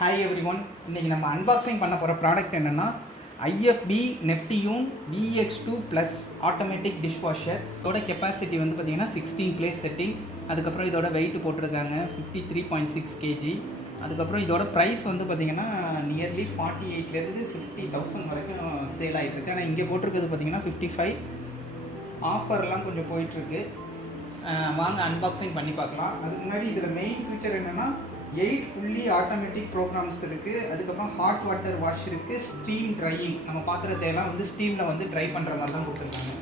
Hi every one. இன்றைக்கி நம்ம unboxing பண்ண போகிற ப்ராடக்ட் என்னென்னா IFB Neptune VX2 plus automatic dish washer. இதோட கெப்பாசிட்டி வந்து பார்த்திங்கன்னா 16 பிளேஸ் செட்டிங். அதுக்கப்புறம் இதோட வெயிட் போட்டிருக்காங்க 53.6 kg. அதுக்கப்புறம் இதோட ப்ரைஸ் வந்து பார்த்திங்கன்னா நியர்லி 48லேருந்து 50,000 வரைக்கும் சேல் ஆகிட்டுருக்கு. ஆனால் இங்கே போட்டிருக்கிறது பார்த்திங்கன்னா 55. ஆஃபர்லாம் கொஞ்சம் போயிட்டுருக்கு. வாங்க அன்பாக்சிங் பண்ணி பார்க்கலாம். அதுக்கு முன்னாடி இதில் மெயின் ஃபீச்சர் என்னென்னா 8 ஃபுல்லி ஆட்டோமேட்டிக் ப்ரோக்ராம்ஸ் இருக்குது. அதுக்கப்புறம் ஹாட் வாட்டர் வாஷ் இருக்குது, ஸ்டீம் ட்ரையிங். நம்ம பாத்திரத்தையெல்லாம் வந்து ஸ்டீமில் வந்து ட்ரை பண்ணுற மாதிரி தான் கொடுத்துருக்காங்க.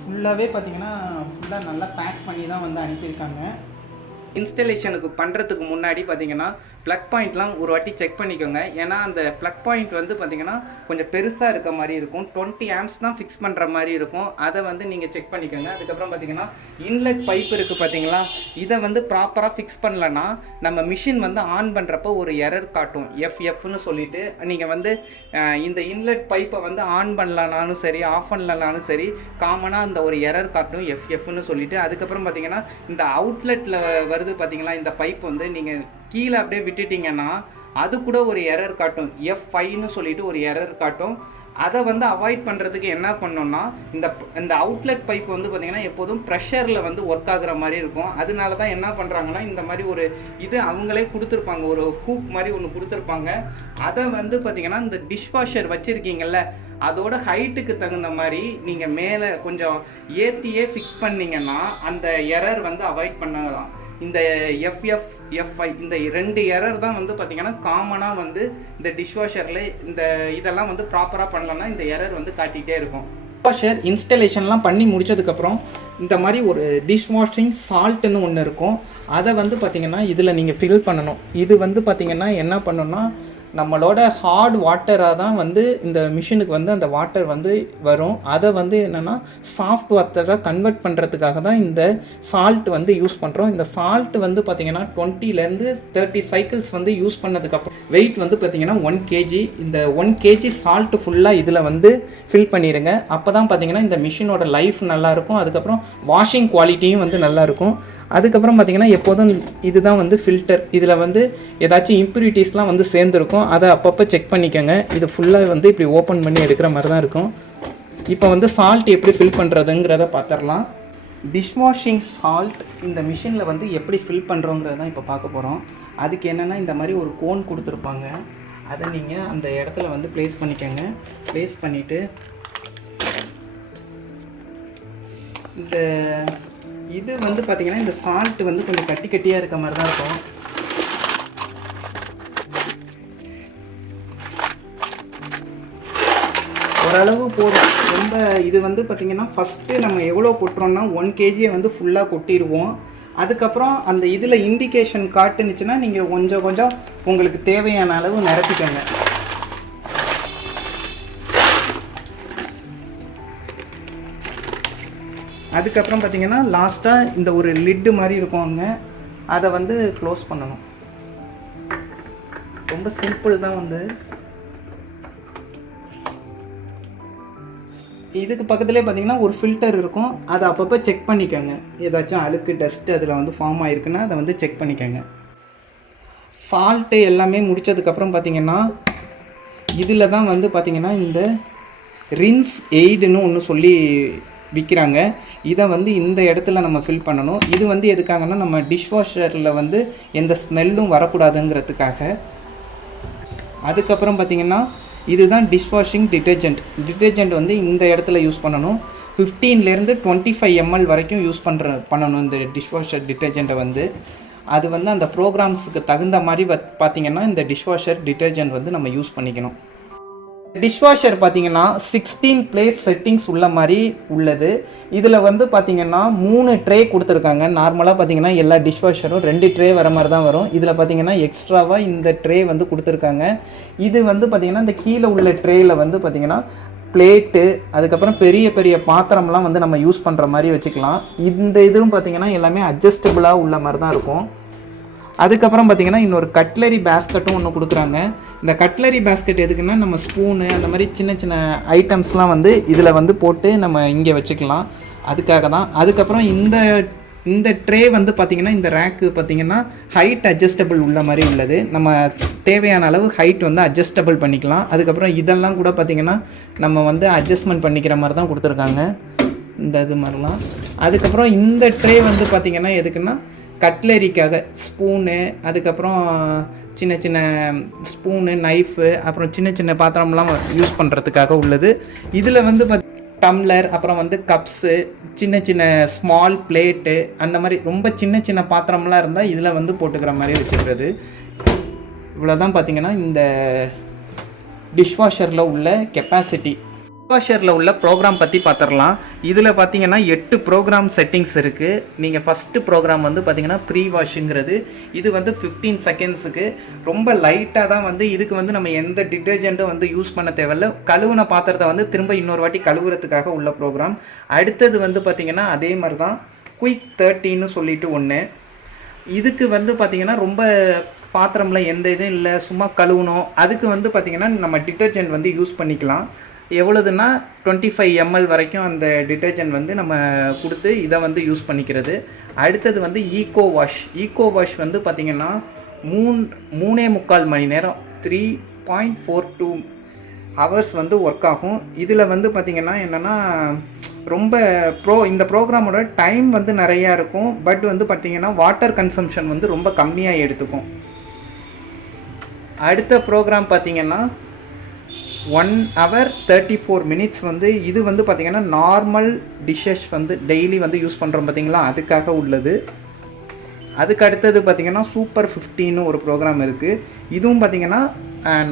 ஃபுல்லாகவே பார்த்தீங்கன்னா ஃபுல்லாக நல்லா பேக் பண்ணி தான் வந்து அனுப்பியிருக்காங்க. இன்ஸ்டலேஷனுக்கு பண்ணுறதுக்கு முன்னாடி பார்த்தீங்கன்னா ப்ளக் பாயிண்ட்லாம் ஒரு வாட்டி செக் பண்ணிக்கோங்க. ஏன்னா அந்த ப்ளக் பாயிண்ட் வந்து பார்த்திங்கன்னா கொஞ்சம் பெருசாக இருக்க மாதிரி இருக்கும். 20 amps தான் ஃபிக்ஸ் பண்ணுற மாதிரி இருக்கும். அதை வந்து நீங்கள் செக் பண்ணிக்கோங்க. அதுக்கப்புறம் பார்த்திங்கன்னா இன்லெட் பைப் இருக்குது பார்த்தீங்களா, இதை வந்து ப்ராப்பராக ஃபிக்ஸ் பண்ணலன்னா நம்ம மிஷின் வந்து ஆன் பண்ணுறப்போ ஒரு எரர் காட்டும், FFன்னு சொல்லிவிட்டு. நீங்கள் வந்து இந்த இன்லெட் பைப்பை வந்து ஆன் பண்ணலனாலும் சரி ஆஃப் பண்ணலனாலும் சரி காமனாக அந்த ஒரு எரர் காட்டும், FFன்னு சொல்லிவிட்டு. அதுக்கப்புறம் பார்த்திங்கன்னா இந்த அவுட்லெட்டில் வருது பார்த்தீங்களா, இந்த பைப் வந்து நீங்கள் கீழே அப்படியே விட்டுட்டிங்கன்னா அது கூட ஒரு எரர் காட்டும், F5ன்னு சொல்லிட்டு ஒரு எரர் காட்டும். அதை வந்து அவாய்ட் பண்ணுறதுக்கு என்ன பண்ணோம்னா இந்த அவுட்லெட் பைப் வந்து பார்த்திங்கன்னா எப்போதும் ப்ரெஷரில் வந்து ஒர்க் ஆகுற மாதிரி இருக்கும். அதனால தான் என்ன பண்ணுறாங்கன்னா இந்த மாதிரி ஒரு இது அவங்களே கொடுத்துருப்பாங்க, ஒரு ஹூக் மாதிரி ஒன்று கொடுத்துருப்பாங்க. அதை வந்து பார்த்திங்கன்னா இந்த டிஷ்வாஷர் வச்சுருக்கீங்கள்ல அதோட ஹைட்டுக்கு தகுந்த மாதிரி நீங்கள் மேலே கொஞ்சம் ஏற்றியே ஃபிக்ஸ் பண்ணிங்கன்னா அந்த எரர் வந்து அவாய்ட் பண்ணலாம். இந்த FF F5 இந்த 2 எரர் தான் வந்து பார்த்திங்கன்னா காமனாக வந்து இந்த டிஷ்வாஷரில் இந்த இதெல்லாம் வந்து ப்ராப்பராக பண்ணலன்னா இந்த எரர் வந்து காட்டிகிட்டே இருக்கும். டிஷ்வாஷர் இன்ஸ்டலேஷன்லாம் பண்ணி முடித்ததுக்கப்புறம் இந்த மாதிரி ஒரு டிஷ் வாஷிங் சால்ட்டுன்னு ஒன்று இருக்கும். அதை வந்து பார்த்திங்கன்னா இதில் நீங்கள் ஃபில் பண்ணணும். இது வந்து பார்த்திங்கன்னா என்ன பண்ணணும்னா நம்மளோட ஹார்ட் வாட்டராக தான் வந்து இந்த மிஷினுக்கு வந்து அந்த வாட்டர் வந்து வரும். அதை வந்து என்னென்னா சாஃப்ட் வாட்டராக கன்வெர்ட் பண்ணுறதுக்காக தான் இந்த சால்ட் வந்து யூஸ் பண்ணுறோம். இந்த சால்ட் வந்து பார்த்திங்கன்னா 20லேருந்து 30 சைக்கிள்ஸ் வந்து யூஸ் பண்ணதுக்கப்புறம் வெயிட் வந்து பார்த்திங்கன்னா 1 kg. இந்த 1 kg சால்ட்டு ஃபுல்லாக இதில் வந்து ஃபில் பண்ணிடுங்க. அப்போ தான் பார்த்திங்கன்னா இந்த மிஷினோட லைஃப் நல்லாயிருக்கும். அதுக்கப்புறம் வாஷிங் குவாலிட்டியும் வந்து நல்லாயிருக்கும். அதுக்கப்புறம் பார்த்திங்கன்னா எப்போதும் இதுதான் வந்து ஃபில்டர். இதில் வந்து ஏதாச்சும் இம்ப்யூரிட்டிஸ்லாம் வந்து சேர்ந்துருக்கும். அதை அப்பப்போ செக் பண்ணிக்கோங்க. இது ஃபுல்லாக வந்து இப்படி ஓப்பன் பண்ணி எடுக்கிற மாதிரி தான் இருக்கும். இப்போ வந்து சால்ட் எப்படி ஃபில் பண்ணுறதுங்கிறத பார்த்துடலாம். டிஷ்வாஷிங் சால்ட் இந்த மிஷினில் வந்து எப்படி ஃபில் பண்ணுறோங்கிறத தான் இப்போ பார்க்க போகிறோம். அதுக்கு என்னென்னா இந்த மாதிரி ஒரு கோன் கொடுத்துருப்பாங்க. அதை நீங்கள் அந்த இடத்துல வந்து ப்ளேஸ் பண்ணிக்கோங்க. ப்ளேஸ் பண்ணிவிட்டு இந்த இது வந்து பார்த்திங்கன்னா இந்த சால்ட் வந்து கொஞ்சம் கட்டி கட்டியாக இருக்க மாதிரி தான் இருக்கும். ஓரளவு போதும். ரொம்ப இது வந்து பார்த்திங்கன்னா ஃபஸ்ட்டு நம்ம எவ்வளோ கொட்டுறோன்னா 1 kg வந்து ஃபுல்லாக கொட்டிடுவோம். அதுக்கப்புறம் அந்த இதில் இண்டிகேஷன் காட்டுனுச்சுன்னா நீங்கள் கொஞ்சம் கொஞ்சம் உங்களுக்கு தேவையான அளவு நிரப்பிக்கோங்க. அதுக்கப்புறம் பார்த்திங்கன்னா லாஸ்ட்டாக இந்த ஒரு லிட்டு மாதிரி இருக்கும் அங்கே, அதை வந்து க்ளோஸ் பண்ணணும். ரொம்ப சிம்பிள் தான். வந்து இதுக்கு பக்கத்துலேயே பார்த்திங்கன்னா ஒரு ஃபில்டர் இருக்கும். அதை அப்பப்போ செக் பண்ணிக்கோங்க. ஏதாச்சும் அழுக்கு டஸ்ட்டு அதில் வந்து ஃபார்ம் ஆகிருக்குன்னா அதை வந்து செக் பண்ணிக்கோங்க. சால்ட்டு எல்லாமே முடித்ததுக்கப்புறம் பார்த்திங்கன்னா இதில் தான் வந்து பார்த்திங்கன்னா இந்த ரின்ஸ் எய்டுன்னு ஒன்று சொல்லி விற்கிறாங்க. இதை வந்து இந்த இடத்துல நம்ம ஃபில் பண்ணணும். இது வந்து எதுக்காகனா நம்ம டிஷ்வாஷரில் வந்து எந்த ஸ்மெல்லும் வரக்கூடாதுங்கிறதுக்காக. அதுக்கப்புறம் பார்த்திங்கன்னா இதுதான் டிஷ்வாஷிங் டிட்டர்ஜெண்ட் வந்து இந்த இடத்துல யூஸ் பண்ணணும். 15லேருந்து 25 ml வரைக்கும் யூஸ் பண்ணணும் இந்த டிஷ்வாஷர் டிட்டர்ஜெண்ட்டை வந்து. அது வந்து அந்த ப்ரோக்ராம்ஸுக்கு தகுந்த மாதிரி பார்த்திங்கன்னா இந்த டிஷ்வாஷர் டிட்டர்ஜெண்ட் வந்து நம்ம யூஸ் பண்ணிக்கணும். டிஷ்வாஷர் பார்த்திங்கன்னா 16 பிளேஸ் செட்டிங்ஸ் உள்ள மாதிரி உள்ளது. இதில் வந்து பார்த்திங்கன்னா 3 ட்ரே கொடுத்துருக்காங்க. நார்மலாக பார்த்திங்கன்னா எல்லா டிஷ்வாஷரும் 2 ட்ரே வர மாதிரி தான் வரும். இதில் பார்த்திங்கன்னா எக்ஸ்ட்ராவாக இந்த ட்ரே வந்து கொடுத்துருக்காங்க. இது வந்து பார்த்திங்கன்னா இந்த கீழே உள்ள ட்ரேயில் வந்து பார்த்திங்கன்னா பிளேட்டு, அதுக்கப்புறம் பெரிய பெரிய பாத்திரம்லாம் வந்து நம்ம யூஸ் பண்ணுற மாதிரி வச்சுக்கலாம். இந்த இதுவும் பார்த்திங்கன்னா எல்லாமே அட்ஜஸ்டபுளாக உள்ள மாதிரி தான் இருக்கும். அதுக்கப்புறம் பார்த்தீங்கன்னா இன்னொரு கட்லரி பேஸ்கெட்டும் ஒன்று கொடுக்குறாங்க. இந்த கட்லரி பேஸ்கெட் எதுக்குன்னா நம்ம ஸ்பூனு அந்த மாதிரி சின்ன சின்ன ஐட்டம்ஸ்லாம் வந்து இதில் வந்து போட்டு நம்ம இங்கே வச்சுக்கலாம், அதுக்காக தான். அதுக்கப்புறம் இந்த ட்ரே வந்து பார்த்திங்கன்னா இந்த ரேக்கு பார்த்திங்கன்னா ஹைட் அட்ஜஸ்டபிள் உள்ள மாதிரி உள்ளது. நம்ம தேவையான அளவு ஹைட் வந்து அட்ஜஸ்டபிள் பண்ணிக்கலாம். அதுக்கப்புறம் இதெல்லாம் கூட பார்த்திங்கன்னா நம்ம வந்து அட்ஜஸ்ட்மெண்ட் பண்ணிக்கிற மாதிரி தான் கொடுத்துருக்காங்க, இந்த இது மாதிரிலாம். அதுக்கப்புறம் இந்த ட்ரே வந்து பார்த்திங்கன்னா எதுக்குன்னா கட்லரிக்காக ஸ்பூனு, அதுக்கப்புறம் சின்ன சின்ன ஸ்பூனு, நைஃபு, அப்புறம் சின்ன சின்ன பாத்திரம்லாம் யூஸ் பண்ணுறதுக்காக உள்ளது. இதில் வந்து டம்ளர், அப்புறம் வந்து கப்ஸு, சின்ன சின்ன ஸ்மால் பிளேட்டு, அந்த மாதிரி ரொம்ப சின்ன சின்ன பாத்திரம்லாம் இருந்தால் இதில் வந்து போட்டுக்கிற மாதிரி வச்சுக்கிறது. இவ்வளோ தான் பார்த்திங்கன்னா இந்த டிஷ்வாஷரில் உள்ள கெப்பாசிட்டி. டிஷ்வாஷரில் உள்ள ப்ரோக்ராம் பற்றி பார்த்துடலாம். இதில் பார்த்தீங்கன்னா 8 ப்ரோக்ராம் செட்டிங்ஸ் இருக்குது. நீங்கள் ஃபஸ்ட்டு ப்ரோக்ராம் வந்து பார்த்தீங்கன்னா ப்ரீ வாஷுங்கிறது. இது வந்து 15 செகண்ட்ஸுக்கு ரொம்ப லைட்டாக தான் வந்து இதுக்கு வந்து நம்ம எந்த டிட்டர்ஜெண்ட்டும் வந்து யூஸ் பண்ண தேவையில்ல. கழுவுன பாத்திரத்தை வந்து திரும்ப இன்னொரு வாட்டி கழுவுறதுக்காக உள்ள ப்ரோக்ராம். அடுத்தது வந்து பார்த்திங்கன்னா அதே மாதிரி தான் குயிக் 30ன்னு சொல்லிட்டு ஒன்று. இதுக்கு வந்து பார்த்திங்கன்னா ரொம்ப பாத்திரமில் எந்த இதுவும் இல்லை, சும்மா கழுவணும். அதுக்கு வந்து பார்த்திங்கன்னா நம்ம டிட்டர்ஜெண்ட் வந்து யூஸ் பண்ணிக்கலாம். எவ்வளோதுன்னா 25 ml வரைக்கும் அந்த டிட்டர்ஜெண்ட் வந்து நம்ம கொடுத்து இதை வந்து யூஸ் பண்ணிக்கிறது. அடுத்தது வந்து ஈகோ வாஷ் வந்து பார்த்திங்கன்னா 3.25 மணி நேரம் 3.42 ஹவர்ஸ் வந்து ஒர்க் ஆகும். இதில் வந்து பார்த்திங்கன்னா என்னென்னா ரொம்ப இந்த ப்ரோக்ராமோட டைம் வந்து நிறையா இருக்கும். பட் வந்து பார்த்திங்கன்னா வாட்டர் கன்சம்ஷன் வந்து ரொம்ப கம்மியாக எடுத்துக்கும். அடுத்த ப்ரோக்ராம் பார்த்திங்கன்னா 1 hour 34 minutes வந்து இது வந்து பார்த்திங்கன்னா நார்மல் டிஷ்ஷஸ் வந்து டெய்லி வந்து யூஸ் பண்ணுறோம் பார்த்திங்களா, அதுக்காக உள்ளது. அதுக்கு அடுத்தது பார்த்திங்கன்னா சூப்பர் 15ன்னு ஒரு ப்ரோக்ராம் இருக்குது. இதுவும் பார்த்திங்கன்னா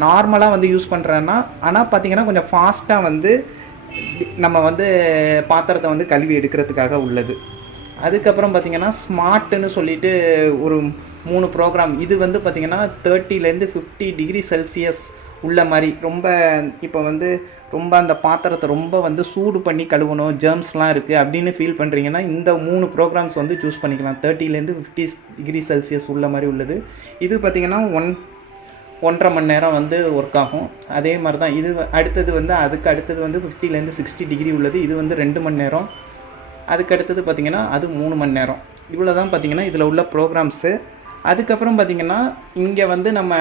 நார்மலாக வந்து யூஸ் பண்ணுறேன்னா, ஆனால் பார்த்திங்கன்னா கொஞ்சம் ஃபாஸ்ட்டாக வந்து நம்ம வந்து பாத்திரத்தை வந்து கழுவி எடுக்கிறதுக்காக உள்ளது. அதுக்கப்புறம் பார்த்திங்கன்னா ஸ்மார்ட்டுன்னு சொல்லிட்டு ஒரு 3 ப்ரோக்ராம். இது வந்து பார்த்திங்கன்னா 30 to 50 டிகிரி செல்சியஸ் உள்ள மாதிரி ரொம்ப இப்போ வந்து ரொம்ப அந்த பாத்திரத்தை ரொம்ப வந்து சூடு பண்ணி கழுவணும், ஜெர்ம்ஸ்லாம் இருக்குது அப்படின்னு ஃபீல் பண்ணுறீங்கன்னா இந்த 3 ப்ரோக்ராம்ஸ் வந்து சூஸ் பண்ணிக்கலாம். 30 to 50 டிகிரி செல்சியஸ் உள்ள மாதிரி உள்ளது. இது பார்த்திங்கன்னா 1.5 மணி நேரம் வந்து ஒர்க் ஆகும். அதே மாதிரி தான் இது அடுத்தது வந்து அதுக்கு அடுத்தது வந்து 50 to 60 டிகிரி உள்ளது. இது வந்து 2 மணி நேரம். அதுக்கு அடுத்தது பார்த்திங்கன்னா அது 3 மணி நேரம். இவ்வளோ தான் பார்த்திங்கன்னா இதில் உள்ள ப்ரோக்ராம்ஸு. அதுக்கப்புறம் பார்த்திங்கன்னா இங்கே வந்து நம்ம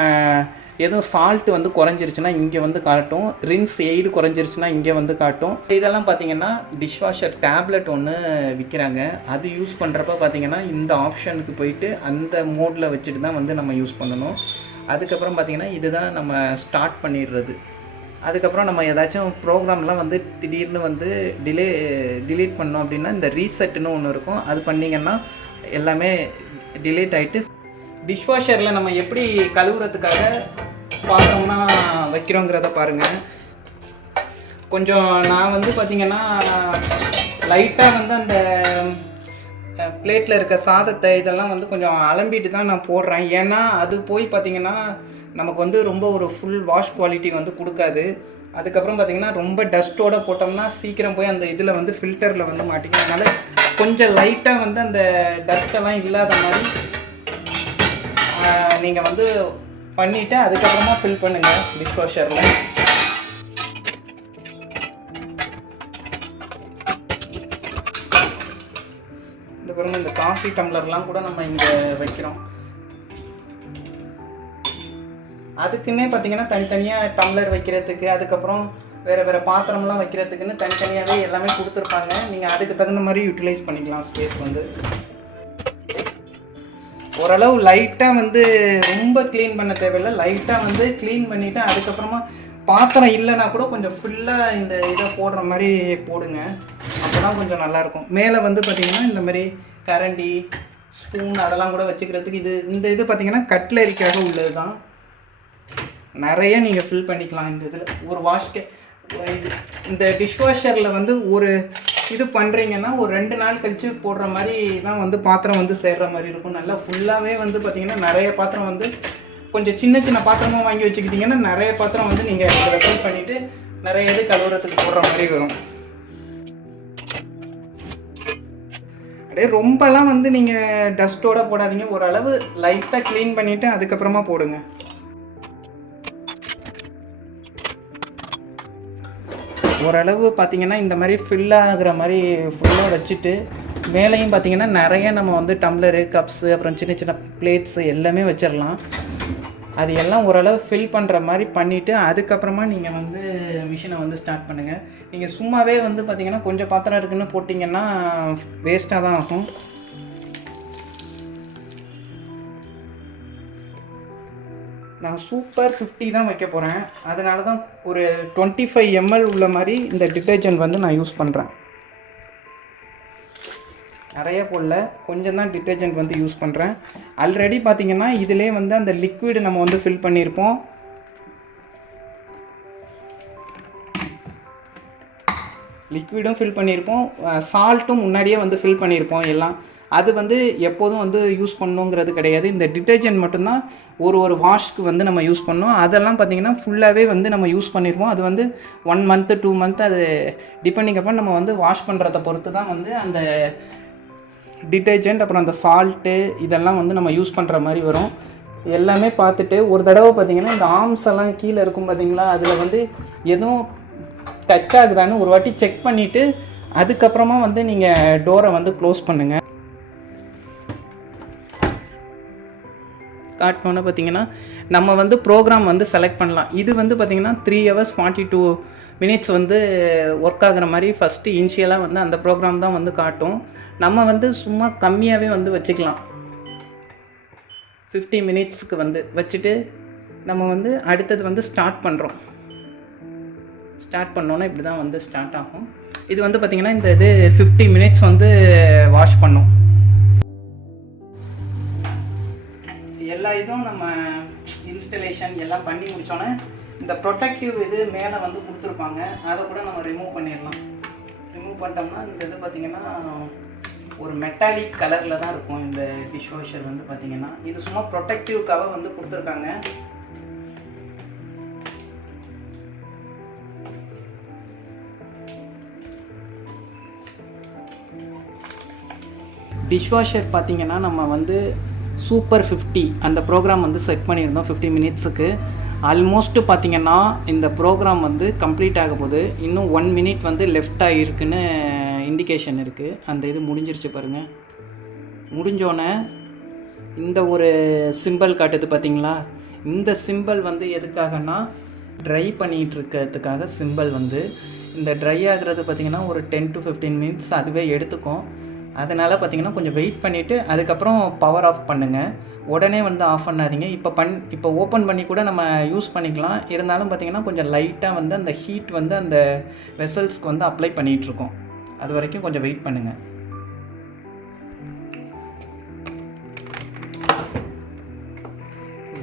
எதுவும் சால்ட்டு வந்து குறைஞ்சிருச்சுன்னா இங்கே வந்து காட்டும், ரின்ஸ் எய்டு குறைஞ்சிருச்சுன்னா இங்கே வந்து காட்டும். இதெல்லாம் பார்த்திங்கன்னா டிஷ்வாஷர் டேப்லெட் ஒன்று விற்கிறாங்க. அது யூஸ் பண்ணுறப்ப பார்த்திங்கன்னா இந்த ஆப்ஷனுக்கு போயிட்டு அந்த மோடில் வச்சுட்டு தான் வந்து நம்ம யூஸ் பண்ணணும். அதுக்கப்புறம் பார்த்திங்கன்னா இதுதான் நம்ம ஸ்டார்ட் பண்ணிடுறது. அதுக்கப்புறம் நம்ம ஏதாச்சும் ப்ரோக்ராம்லாம் வந்து திடீர்னு வந்து டிலீட் பண்ணோம் அப்படின்னா இந்த ரீசெட்டுன்னு ஒன்று இருக்கும், அது பண்ணிங்கன்னா எல்லாமே டிலீட் ஆகிட்டு. டிஷ்வாஷரில் நம்ம எப்படி கழுவுறதுக்காக பாத்திரம்னா வைக்கிறோங்கிறத பாருங்கள். கொஞ்சம் நான் வந்து பார்த்திங்கன்னா லைட்டாக வந்து அந்த பிளேட்டில் இருக்க சாதத்தை இதெல்லாம் வந்து கொஞ்சம் அலம்பிட்டு தான் நான் போடுறேன். ஏன்னா அது போய் பார்த்திங்கன்னா நமக்கு வந்து ரொம்ப ஒரு ஃபுல் வாஷ் குவாலிட்டி வந்து கொடுக்காது. அதுக்கப்புறம் பார்த்திங்கன்னா ரொம்ப டஸ்ட்டோடு போட்டோம்னா சீக்கிரம் போய் அந்த இதில் வந்து ஃபில்டரில் வந்து மாட்டிக்கும். அதனால் கொஞ்சம் லைட்டாக வந்து அந்த டஸ்ட்டெல்லாம் இல்லாத மாதிரி நீங்கள் வந்து பண்ணிவிட்டு அதுக்கப்புறமா ஃபில் பண்ணுங்கள் டிஷ்வாஷரில். இந்த பாருங்க, இந்த காஃபி டம்ளர்லாம் கூட நம்ம இங்கே வைக்கிறோம். அதுக்குன்னே பார்த்தீங்கன்னா தனித்தனியாக டம்ளர் வைக்கிறதுக்கு, அதுக்கப்புறம் வேறு வேறு பாத்திரம்லாம் வைக்கிறதுக்குன்னு தனித்தனியாகவே எல்லாமே கொடுத்துருப்பாங்க. நீங்கள் அதுக்கு தகுந்த மாதிரி யூட்டிலைஸ் பண்ணிக்கலாம் ஸ்பேஸ் வந்து. ஓரளவு லைட்டாக வந்து ரொம்ப க்ளீன் பண்ண தேவையில்லை, லைட்டாக வந்து க்ளீன் பண்ணிவிட்டு அதுக்கப்புறமா பாத்திரம் இல்லைனா கூட கொஞ்சம் ஃபுல்லாக இந்த இதை போடுற மாதிரி போடுங்க, அப்போ தான் கொஞ்சம் நல்லாயிருக்கும். மேலே வந்து பார்த்திங்கன்னா இந்த மாதிரி கரண்டி, ஸ்பூன் அதெல்லாம் கூட வச்சுக்கிறதுக்கு இந்த இது பார்த்திங்கன்னா கட்லரிக்காக உள்ளது தான். நிறைய நீங்கள் ஃபில் பண்ணிக்கலாம் இந்த இதில். ஒரு வாஷ்கே இந்த டிஷ்வாஷரில் வந்து ஒரு இது பண்ணுறீங்கன்னா ஒரு 2 நாள் கழித்து போடுற மாதிரி தான் வந்து பாத்திரம் வந்து சேர்கிற மாதிரி இருக்கும். நல்லா ஃபுல்லாகவே வந்து பார்த்திங்கன்னா நிறைய பாத்திரம் வந்து கொஞ்சம் சின்ன சின்ன பாத்திரமாக வாங்கி வச்சுக்கிட்டிங்கன்னா நிறைய பாத்திரம் வந்து நீங்கள் இதில் ஃபில் பண்ணிவிட்டு நிறைய இது கழுவுறதுக்கு போடுற மாதிரி வரும். அப்படியே ரொம்பலாம் வந்து நீங்கள் டஸ்ட்டோடு போடாதீங்க, ஓரளவு லைட்டாக க்ளீன் பண்ணிவிட்டு அதுக்கப்புறமா போடுங்க. ஓரளவு பார்த்திங்கன்னா இந்த மாதிரி ஃபில் ஆகிற மாதிரி ஃபுல்லாக வச்சுட்டு மேலேயும் பார்த்திங்கன்னா நிறைய நம்ம வந்து டம்ளரு, கப்ஸு, அப்புறம் சின்ன சின்ன பிளேட்ஸு எல்லாமே வச்சிடலாம். அது எல்லாம் ஓரளவு ஃபில் பண்ணுற மாதிரி பண்ணிவிட்டு அதுக்கப்புறமா நீங்கள் வந்து மிஷினை வந்து ஸ்டார்ட் பண்ணுங்கள். நீங்கள் சும்மாவே வந்து பார்த்திங்கன்னா கொஞ்சம் பாத்திரம் இருக்குன்னு போட்டிங்கன்னா வேஸ்ட்டாக தான் ஆகும். நான் சூப்பர் 50 தான் வைக்க போகிறேன். அதனால தான் ஒரு 25 ml உள்ள மாதிரி இந்த டிட்டர்ஜென்ட் வந்து நான் யூஸ் பண்ணுறேன். நிறைய போடல, கொஞ்சம் தான் டிட்டர்ஜென்ட் வந்து யூஸ் பண்ணுறேன். ஆல்ரெடி பார்த்திங்கன்னா இதிலே வந்து அந்த லிக்விடு நம்ம வந்து ஃபில் பண்ணியிருப்போம். லிக்விடும் ஃபில் பண்ணியிருப்போம், சால்ட்டும் முன்னாடியே வந்து ஃபில் பண்ணியிருப்போம் எல்லாம். அது வந்து எப்போதும் வந்து யூஸ் பண்ணணுங்கிறது கிடையாது. இந்த டிட்டர்ஜென்ட் மட்டும்தான் ஒரு வாஷ்க்கு வந்து நம்ம யூஸ் பண்ணோம். அதெல்லாம் பார்த்திங்கன்னா ஃபுல்லாகவே வந்து நம்ம யூஸ் பண்ணியிருப்போம். அது வந்து 1 month 2 month அது டிபெண்டிங் அப்போ நம்ம வந்து வாஷ் பண்ணுறத பொறுத்து தான் வந்து அந்த டிட்டர்ஜென்ட் அப்புறம் அந்த சால்ட்டு இதெல்லாம் வந்து நம்ம யூஸ் பண்ணுற மாதிரி வரும். எல்லாமே பார்த்துட்டு ஒரு தடவை பார்த்திங்கன்னா இந்த ஆர்ம்ஸ் எல்லாம் கீழே இருக்கும் பார்த்திங்களா, அதில் வந்து எதுவும் டச் ஆகுதான்னு ஒரு வாட்டி செக் பண்ணிவிட்டு அதுக்கப்புறமா வந்து நீங்கள் டோரை வந்து க்ளோஸ் பண்ணுங்கள். காட்டினோன்னு பார்த்திங்கன்னா நம்ம வந்து ப்ரோக்ராம் வந்து செலக்ட் பண்ணலாம். இது வந்து பார்த்திங்கன்னா 3 hours 42 minutes வந்து ஒர்க் ஆகிற மாதிரி ஃபஸ்ட்டு இனிஷியலாக வந்து அந்த ப்ரோக்ராம் தான் வந்து காட்டும். நம்ம வந்து சும்மா கம்மியாகவே வந்து வச்சுக்கலாம். 50 minutesக்கு வந்து வச்சுட்டு நம்ம வந்து அடுத்தது வந்து ஸ்டார்ட் பண்ணுறோம். ஸ்டார்ட் பண்ணோன்னா இப்படி தான் வந்து ஸ்டார்ட் ஆகும். இது வந்து பார்த்திங்கன்னா இந்த இது 50 minutes வந்து வாஷ் பண்ணும். எல்லா இதுவும் நம்ம இன்ஸ்டலேஷன் எல்லாம் பண்ணி முடித்தோன்னே இந்த ப்ரொடெக்டிவ் இது மேலே வந்து கொடுத்துருப்பாங்க, அதை கூட நம்ம ரிமூவ் பண்ணிடலாம். ரிமூவ் பண்ணிட்டோம்னா இந்த இது பார்த்திங்கன்னா ஒரு மெட்டாலிக் கலரில் தான் இருக்கும். இந்த டிஷ் வாஷர் வந்து பார்த்திங்கன்னா இது சும்மா ப்ரொடெக்டிவ்க்காக வந்து கொடுத்துருக்காங்க. டிஷ்வாஷர் பார்த்திங்கன்னா நம்ம வந்து சூப்பர் 50 அந்த ப்ரோக்ராம் வந்து செட் பண்ணியிருந்தோம் 50 minutesக்கு. ஆல்மோஸ்ட்டு பார்த்திங்கன்னா இந்த ப்ரோக்ராம் வந்து கம்ப்ளீட் ஆக போது. இன்னும் 1 minute வந்து லெஃப்ட் ஆகிருக்குன்னு இண்டிகேஷன் இருக்குது. அந்த இது முடிஞ்சிருச்சு பாருங்கள். முடிஞ்சோடனே இந்த ஒரு சிம்பிள் காட்டுது பார்த்திங்களா, இந்த சிம்பிள் வந்து எதுக்காகனா ட்ரை பண்ணிகிட்ருக்கிறதுக்காக சிம்பிள் வந்து. இந்த ட்ரை ஆகிறது பார்த்திங்கன்னா ஒரு 10 to 15 minutes அதுவே எடுத்துக்கும். அதனால் பார்த்திங்கன்னா கொஞ்சம் வெயிட் பண்ணிவிட்டு அதுக்கப்புறம் பவர் ஆஃப் பண்ணுங்கள். உடனே வந்து ஆஃப் பண்ணாதீங்க. இப்போ ஓப்பன் பண்ணி கூட நம்ம யூஸ் பண்ணிக்கலாம். இருந்தாலும் பார்த்திங்கன்னா கொஞ்சம் லைட்டாக வந்து அந்த ஹீட் வந்து அந்த வெசல்ஸ்க்கு வந்து அப்ளை பண்ணிகிட்ருக்கோம். அது வரைக்கும் கொஞ்சம் வெயிட் பண்ணுங்கள்.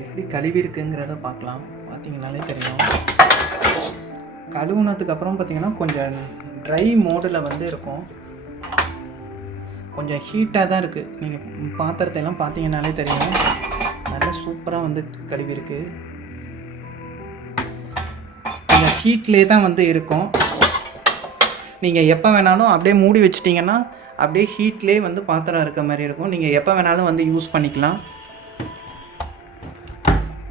எப்படி கழுவி இருக்குங்கிறத பார்க்கலாம். பார்த்திங்கனாலே தெரியும். கழுவுனதுக்கப்புறம் பார்த்திங்கன்னா கொஞ்சம் ட்ரை மோடில் வந்து இருக்கும். கொஞ்சம் ஹீட்டாக தான் இருக்குது. நீங்கள் பாத்திரத்தையெல்லாம் பார்த்தீங்கன்னாலே தெரியும். நல்லா சூப்பராக வந்து கழுவி இருக்குது. கொஞ்சம் ஹீட்லேயே தான் வந்து இருக்கும். நீங்கள் எப்போ வேணாலும் அப்படியே மூடி வச்சிட்டிங்கன்னா அப்படியே ஹீட்லேயே வந்து பாத்திரம் இருக்க மாதிரி இருக்கும். நீங்கள் எப்போ வேணாலும் வந்து யூஸ் பண்ணிக்கலாம்.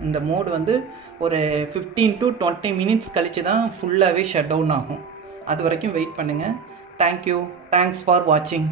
இந்த மோடு வந்து ஒரு 15 to 20 minutes கழித்து தான் ஃபுல்லாகவே ஷட் டவுன் ஆகும். அது வரைக்கும் வெயிட் பண்ணுங்கள். தேங்க்யூ. தேங்க்ஸ் ஃபார் வாட்சிங்.